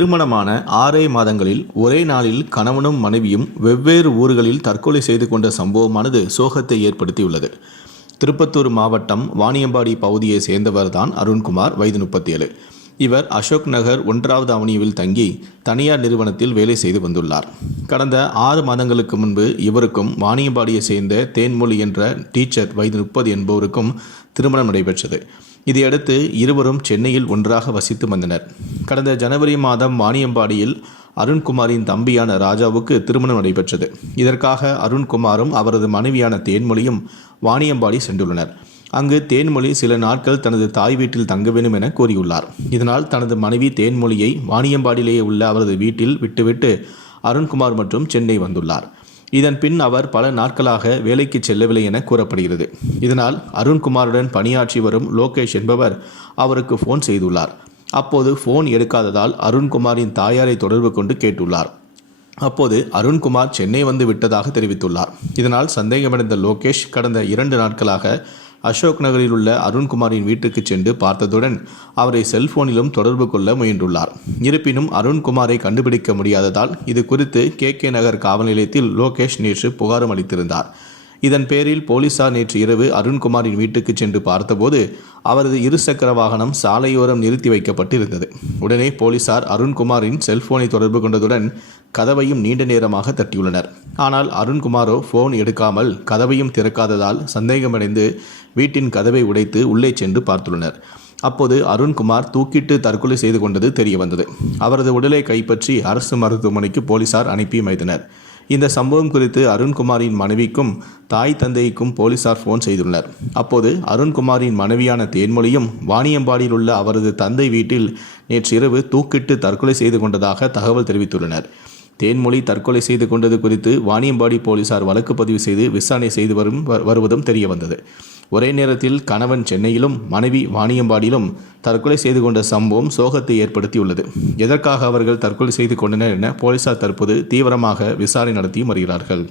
திருமணமான ஆறே மாதங்களில் ஒரே நாளில் கணவனும் மனைவியும் வெவ்வேறு ஊர்களில் தற்கொலை செய்து கொண்ட சம்பவமானது சோகத்தை ஏற்படுத்தியுள்ளது. திருப்பத்தூர் மாவட்டம் வாணியம்பாடி பகுதியை சேர்ந்தவர்தான் அருண்குமார் வயது முப்பத்தி ஏழு இவர் அசோக் நகர் ஒன்றாவது அவனியில் தங்கி தனியார் நிறுவனத்தில் வேலை செய்து வந்துள்ளார். கடந்த ஆறு மாதங்களுக்கு முன்பு இவருக்கும் வாணியம்பாடியை சேர்ந்த தேன்மொழி என்ற டீச்சர் வயது முப்பது என்பவருக்கும் திருமணம் நடைபெற்றது. இதையடுத்து இருவரும் சென்னையில் ஒன்றாக வசித்து வந்தனர். கடந்த ஜனவரி மாதம் வாணியம்பாடியில் அருண்குமாரின் தம்பியான ராஜாவுக்கு திருமணம் நடைபெற்றது. இதற்காக அருண்குமாரும் அவரது மனைவியான தேன்மொழியும் வாணியம்பாடி சென்றுள்ளனர். அங்கு தேன்மொழி சில நாட்கள் தனது தாய் வீட்டில் தங்க வேண்டும் என கூறியுள்ளார். இதனால் தனது மனைவி தேன்மொழியை வாணியம்பாடியிலேயே உள்ள அவரது வீட்டில் விட்டுவிட்டு அருண்குமார் மற்றும் சென்னை வந்துள்ளார். இதன் பின் அவர் பல நாட்களாக வேலைக்கு செல்லவில்லை என கூறப்படுகிறது. இதனால் அருண்குமாருடன் பணியாற்றி வரும் லோகேஷ் என்பவர் அவருக்கு ஃபோன் செய்துள்ளார். அப்போது ஃபோன் எடுக்காததால் அருண்குமாரின் தாயாரை தொடர்பு கொண்டு கேட்டுள்ளார். அப்போது அருண்குமார் சென்னை வந்து விட்டதாக தெரிவித்துள்ளார். இதனால் சந்தேகமடைந்த லோகேஷ் கடந்த இரண்டு நாட்களாக அசோக் நகரில் உள்ள அருண்குமாரின் வீட்டுக்கு சென்று பார்த்ததுடன் அவரை செல்போனிலும் தொடர்பு கொள்ள முயன்றுள்ளார். இருப்பினும் அருண்குமாரை கண்டுபிடிக்க முடியாததால் இது குறித்து கே. கே. நகர் காவல் நிலையத்தில் லோகேஷ் நேற்று புகாரும் அளித்திருந்தார். இதன் பேரில் போலீசார் நேற்று இரவு அருண்குமாரின் வீட்டுக்கு சென்று பார்த்தபோது அவரது இருசக்கர வாகனம் சாலையோரம் நிறுத்தி வைக்கப்பட்டிருந்தது. உடனே போலீசார் அருண்குமாரின் செல்போனை தொடர்பு கொண்டதுடன் கதவையும் நீண்ட நேரமாக தட்டியுள்ளனர். ஆனால் அருண்குமாரோ ஃபோன் எடுக்காமல் கதவையும் திறக்காததால் சந்தேகமடைந்து வீட்டின் கதவை உடைத்து உள்ளே சென்று பார்த்துள்ளனர். அப்போது அருண்குமார் தூக்கிட்டு தற்கொலை செய்து கொண்டது தெரிய வந்தது அவரது உடலை கைப்பற்றி அரசு மருத்துவமனைக்கு போலீசார் அனுப்பி வைத்தனர். இந்த சம்பவம் குறித்து அருண்குமாரின் மனைவிக்கும் தாய் தந்தைக்கும் போலீசார் ஃபோன் செய்துள்ளனர். அப்போது அருண்குமாரின் மனைவியான தேன்மொழியும் வாணியம்பாடியில் உள்ள அவரது தந்தை வீட்டில் நேற்று இரவு தூக்கிட்டு தற்கொலை செய்து கொண்டதாக தகவல் தெரிவித்துள்ளனர். தேன்மொழி தற்கொலை செய்து கொண்டது குறித்து வாணியம்பாடி போலீசார் வழக்கு பதிவு செய்து விசாரணை செய்து வரும் வருவதும் தெரிய வந்தது ஒரே நேரத்தில் கணவன் சென்னையிலும் மனைவி வாணியம்பாடியிலும் தற்கொலை செய்து கொண்ட சம்பவம் சோகத்தை ஏற்படுத்தியுள்ளது. எதற்காக அவர்கள் தற்கொலை செய்து கொண்டனர் என போலீசார் தற்போது தீவிரமாக விசாரணை நடத்தி வருகிறார்கள்.